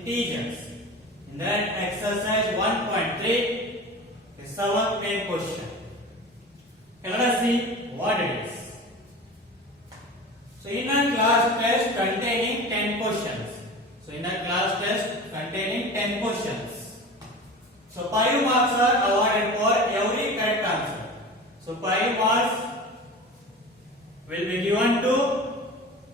integers. In that exercise 1.3 is our main question. Okay, let us see what it is. So in a class test containing 10 questions. So in a class test containing 10 questions. So 5 marks are awarded for every correct answer. So 5 marks will be given to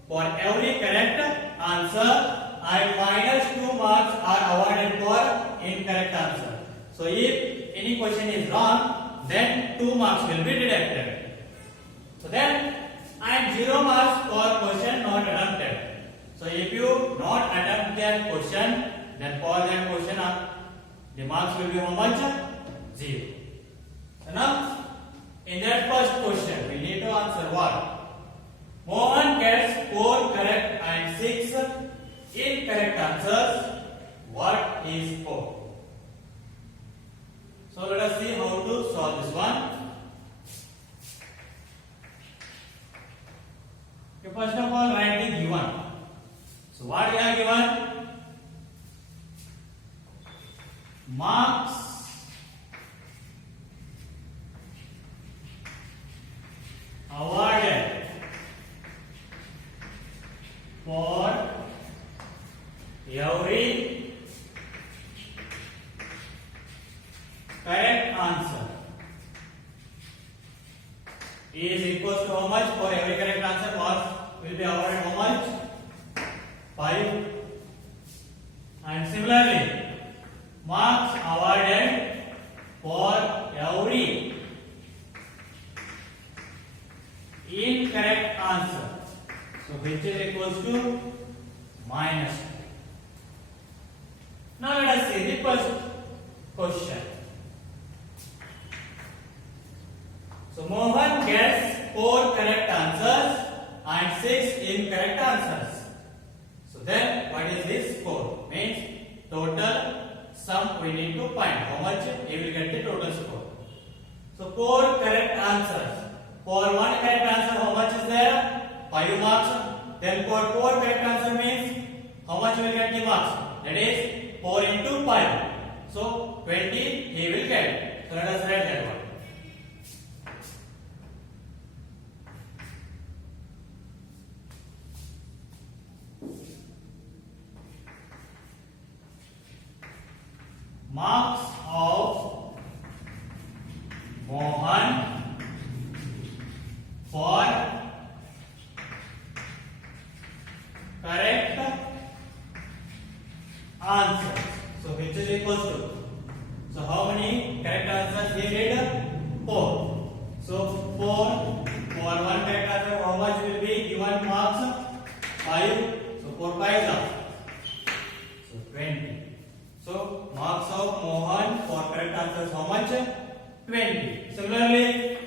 for every correct answer, and minus 2 marks are awarded for incorrect answer. So if any question is wrong, then 2 marks will be deducted. So then, and 0 marks for question not attempted. So if you not attempt that question, then for that question the marks will be how much? 0. So now, in that first question, we need to answer what? Mohan gets 4 correct and 6 incorrect answers. What is 4? So let us see how to solve this one. Okay, first of all, write the given. So what we are given? Marks awarded for every correct answer is equals to how much? For every correct answer, marks will be awarded how much? 5. And similarly, marks awarded for every incorrect answer, so which is equals to minus 2. Now let us see the first question. So Mohan gets 4 correct answers and 6 incorrect answers. So then what is this 4? Means total sum we need to find. How much he will get the total score. So 4 correct answers. For 1 correct answer, how much is there? 5 marks. Then for 4 correct answer means how much will get the marks? That is 4 into 5. So 20 he will get. So let us write that one. Marks of Mohan for correct answers. So which is equals to? So how many correct answers he did? 4. So 4 for 1 correct answer, how much will be given marks? 5. So 4 5s are. So 20. So marks of Mohan for correct answers how much? 20. Similarly,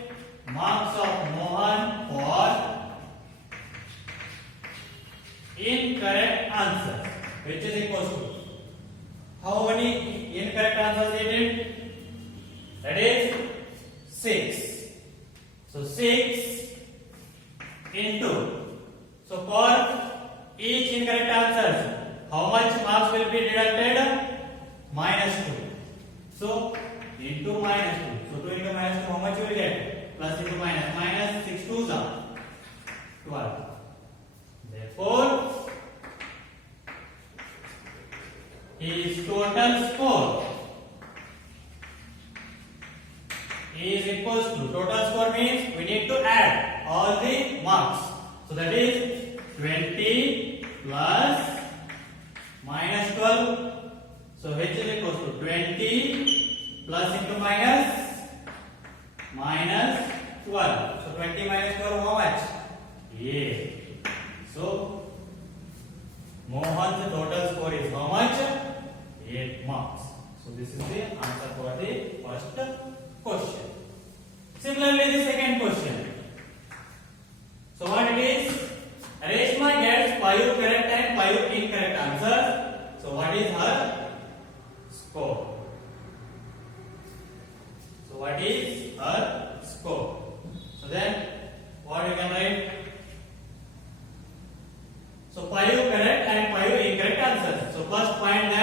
marks of Mohan for incorrect answers, which is equals to how many incorrect answers he did? That is 6. So 6 into. So for each incorrect answers, how much marks will be deducted? Minus 2. So into minus 2. So 2 into minus 2, how much you will get? Plus into minus. Minus 6 2s are 12. Therefore, his total score is equals to, total score means we need to add all the marks. So that is 20 plus minus 12. So which is equals to 20 plus into minus minus 12. So 20 minus 12 how much? 8. So Mohan's total score is how much? 8 marks. So this is the answer for the first question. Similarly, the second question. So what it is? Reshma gets 5 correct and 5 incorrect answers. So what is her score? So what is her score? So then what we can write? So 5 correct and 5 incorrect answers. So first find the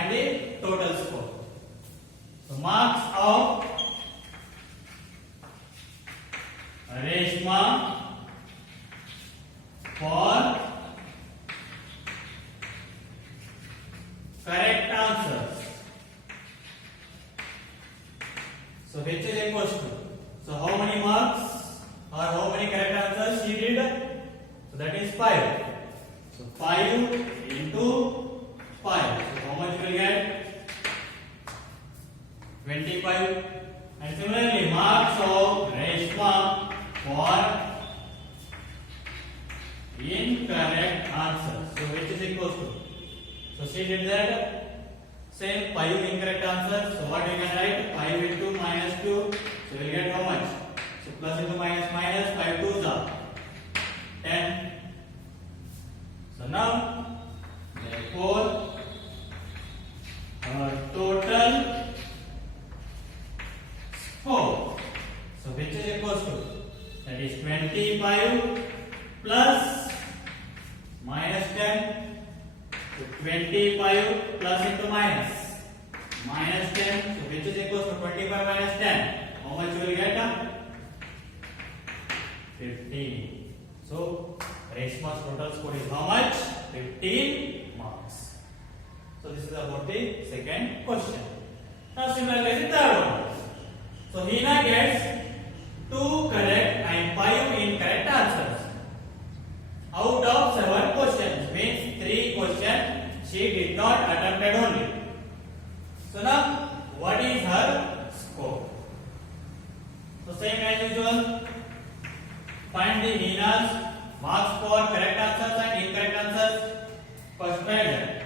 find the total score. So marks of Reshma for correct answers. So which is a question. So how many marks or how many correct answers she did? So that is 5. So 5 into 5. So how much will get? 25. And similarly marks of Reshma for incorrect answers. So which is equal to? So she did that. Same 5 incorrect answers. So what we can write? 5 into minus 2. So we will get how much? So plus into minus minus 5 2s are 10. So now therefore our total score. So which is equal to? That is 25 plus minus 10. So 25 plus into minus 10. So which is equal to 25 minus 10. How much you will get? 15. So Reshma's total score is how much? 15 marks. So this is about the second question. Now similarly the third one. So Hina gets 2 correct and 5 incorrect answers out of 7 questions, means 3 questions she did not attempted only. So now what is her score? So same as usual, find the Hina's marks for correct answers and incorrect answers. First find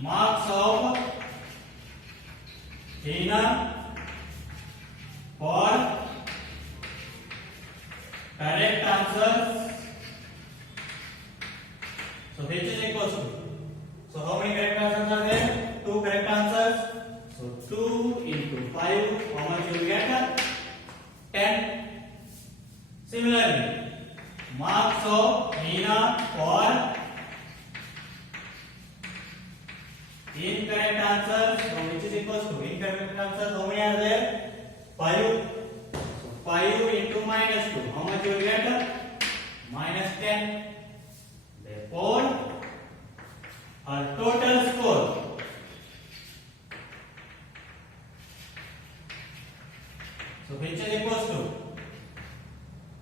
marks of Hina for correct answers. So which is equal to? So how many correct answers are there? 2 correct answers. So 2 into 5, how much you will get? 10. Similarly, marks of Hina for incorrect answers. So which is equal to? Incorrect answers, how many are there? 5. So 5 into minus 2, how much you will get? Minus 10. Therefore, our total score so which is equal to?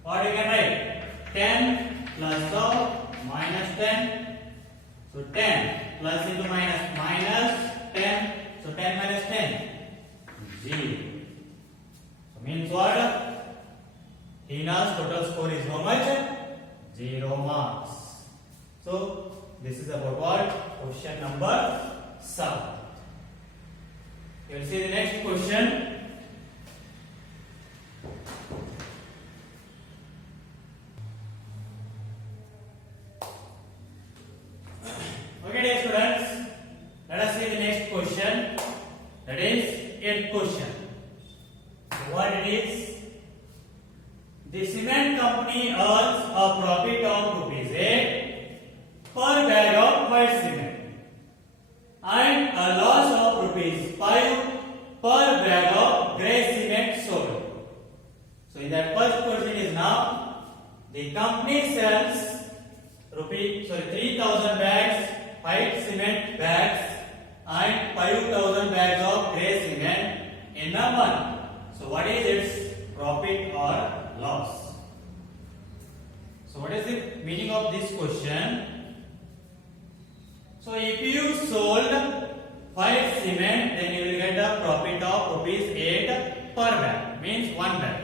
What you can write? 10 plus of minus 10. So 10 plus into minus minus 10. So 10 minus 10 0. So means what? Hina's total score is how much? 0 marks. So this is about what? Question number 7. You will see the next question. Okay, dear students, let us see the next question. That is 8th question. What it is? The cement company earns a profit of rupees 8 per bag of white cement and a loss of rupees 5 per bag of grey cement sold. So in that first question is now the company sells 3,000 bags white cement bags and 5,000 bags of grey cement in a month. So what is its profit or loss? So what is the meaning of this question? So if you sold white cement, then you will get a profit of rupees 8 per bag, means 1 bag.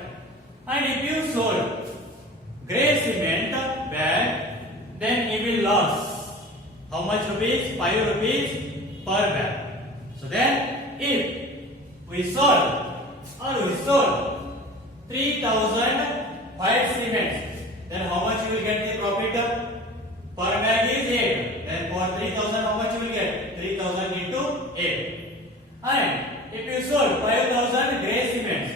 And if you sold grey cement bag, then you will lose how much rupees? 5 rupees per bag. So then if we sold 3,000 white cements, then how much you will get the profit? Per bag is 8. Then for 3,000 how much you will get? 3,000 into 8. And if you sold 5,000 grey cements,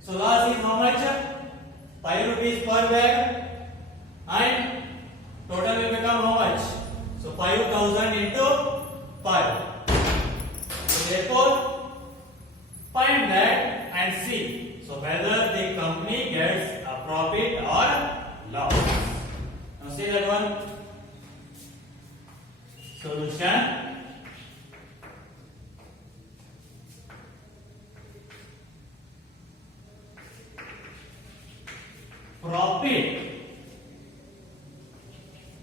so loss is how much? 5 rupees per bag. And total will become how much? So 5 5,000 into 5. So therefore, find that and see. So whether the company gets a profit or loss. Now see that one. Solution. Profit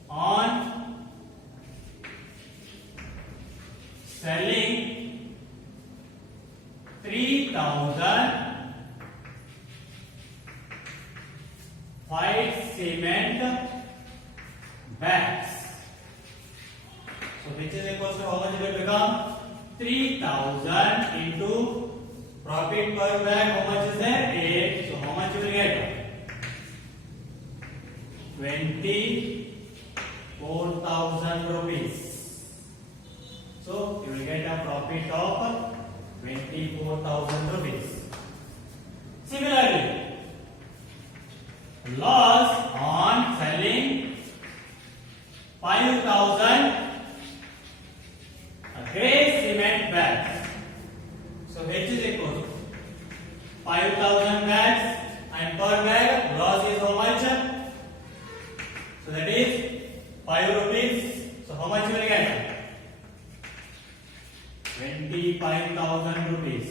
on selling 3,000 white cement bags. So which is equal to how much it will become? 3,000 into profit per bag. How much is there? 8. So how much you will get? 24,000 rupees. So you will get a profit of 24,000 rupees. Similarly, loss on selling 5,000 gray cement bags. So which is equal to 5,000 bags, and per bag loss is how much? So that is 5 rupees. So how much you will get? 25,000 rupees.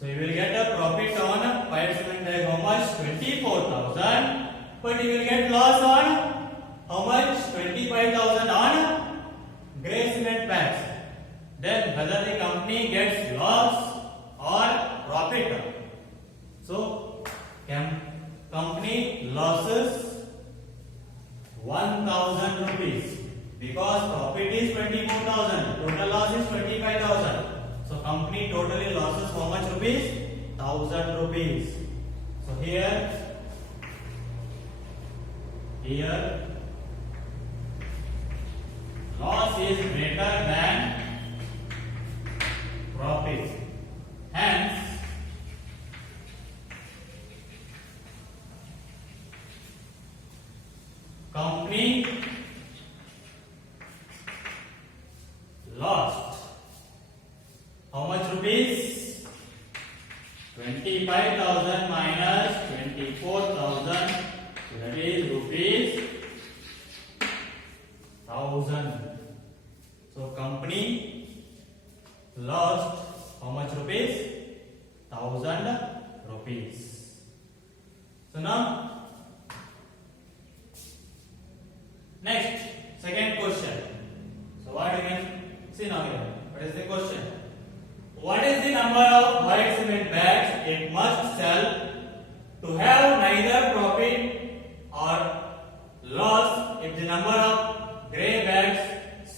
So you will get a profit on white cement bag how much? 24,000. But you will get loss on how much? 25,000 on gray cement bags. Then whether the company gets loss or profit. So company losses 1,000 rupees because profit is 24,000. Total loss is 25,000. So company totally losses how much rupees? 1,000 rupees. So here loss is greater than profit. Hence company lost how much rupees? 25,000 minus 24,000. So that is rupees 1,000. So company lost how much rupees? 1,000 rupees. So now next, second question. So what you can see now here? What is the question? What is the number of white cement bags it must sell to have neither profit or loss if the number of grey bags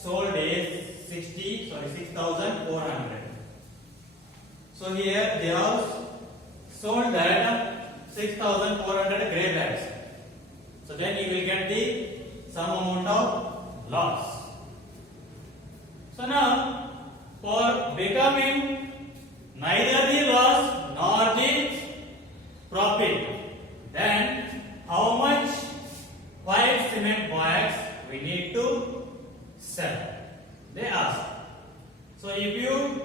sold is 6,400. So here they have sold that 6,400 grey bags. So then you will get the some amount of loss. So now for becoming neither the loss nor the profit, then how much white cement bags we need to sell? They ask. So if you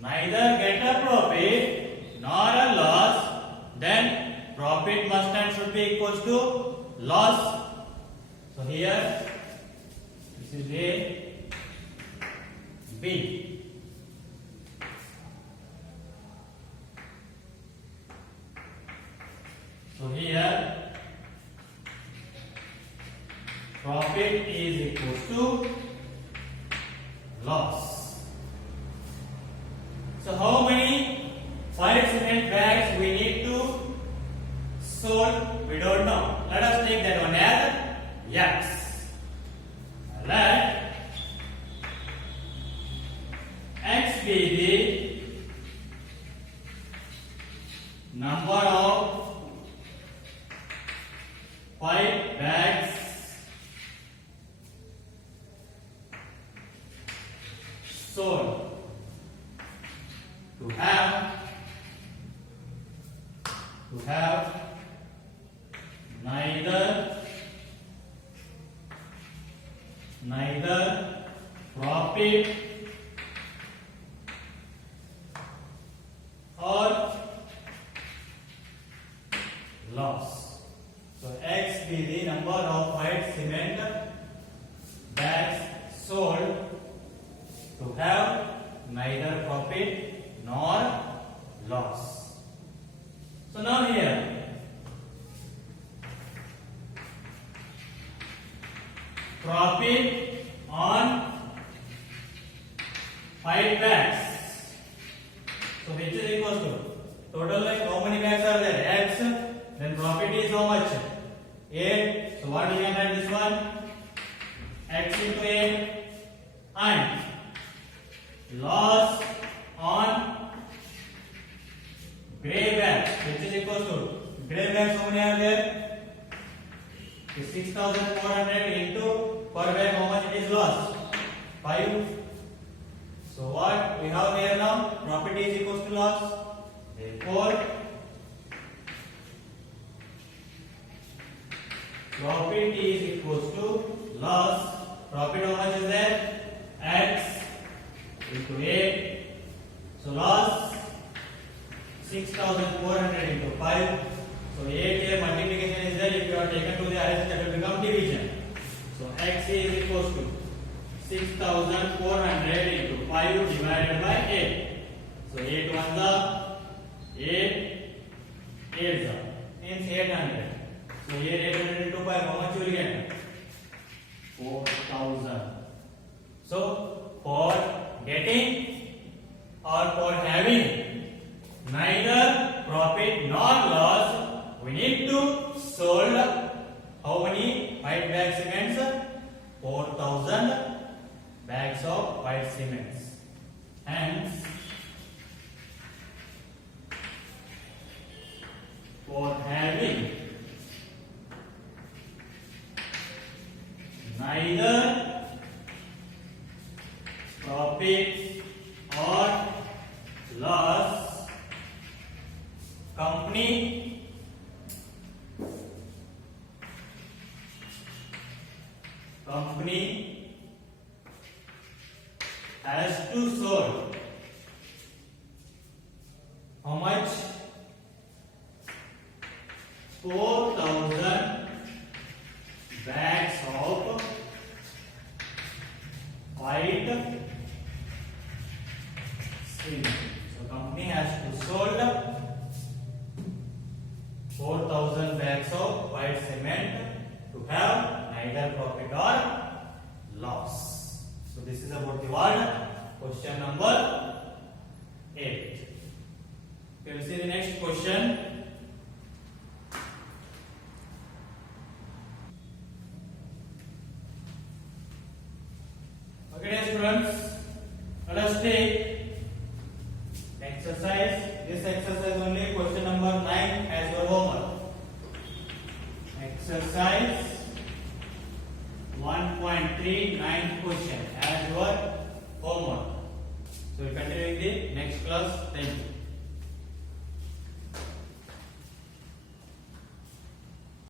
neither get a profit nor a loss, then profit must and should be equal to loss. So here this is A, B. So here profit is equal to loss. So how many white cement bags we need to sold? We don't know. Let us take that one as X. Let X be the number of white bags sold to have neither neither profit or loss. So X be the number of white cement bags sold to have neither profit nor loss. So now here profit on white bags. So which is equals to total, like how many bags are there? X. Then profit is how much? 8. So what we can write this one? X into 8 and loss on grey bags, which is equals to grey bags how many are there? 6,400 into per bag how much it is loss? 5. So what we have here now? Profit is equals to loss. Therefore profit is equals to loss. Profit how much is there? X into 8. So loss 6,400 into 5. So 8 here multiplication is there. If you are taken to the RHS, that will become division. So X is equals to 6,400 into 5 divided by 8. So 8 1 the 8 8 the means 800. So here 800 into 5, how much you will get? 4,000. So for getting or for having neither profit nor loss, we need to sold how many white bag cements? 4,000 bags of white cements. Hence, for having neither profit or loss, company has to sold how much? 4,000 bags of white cement. So company has to sold 4,000 bags of white cement to have neither profit or loss. So this is about the word question number 8. We will see the next question. Okay, dear students, let us take exercise. This exercise only question number 9 as your homework. Exercise 1.3 9th question as your homework. So we will continue in the next class. Thank you.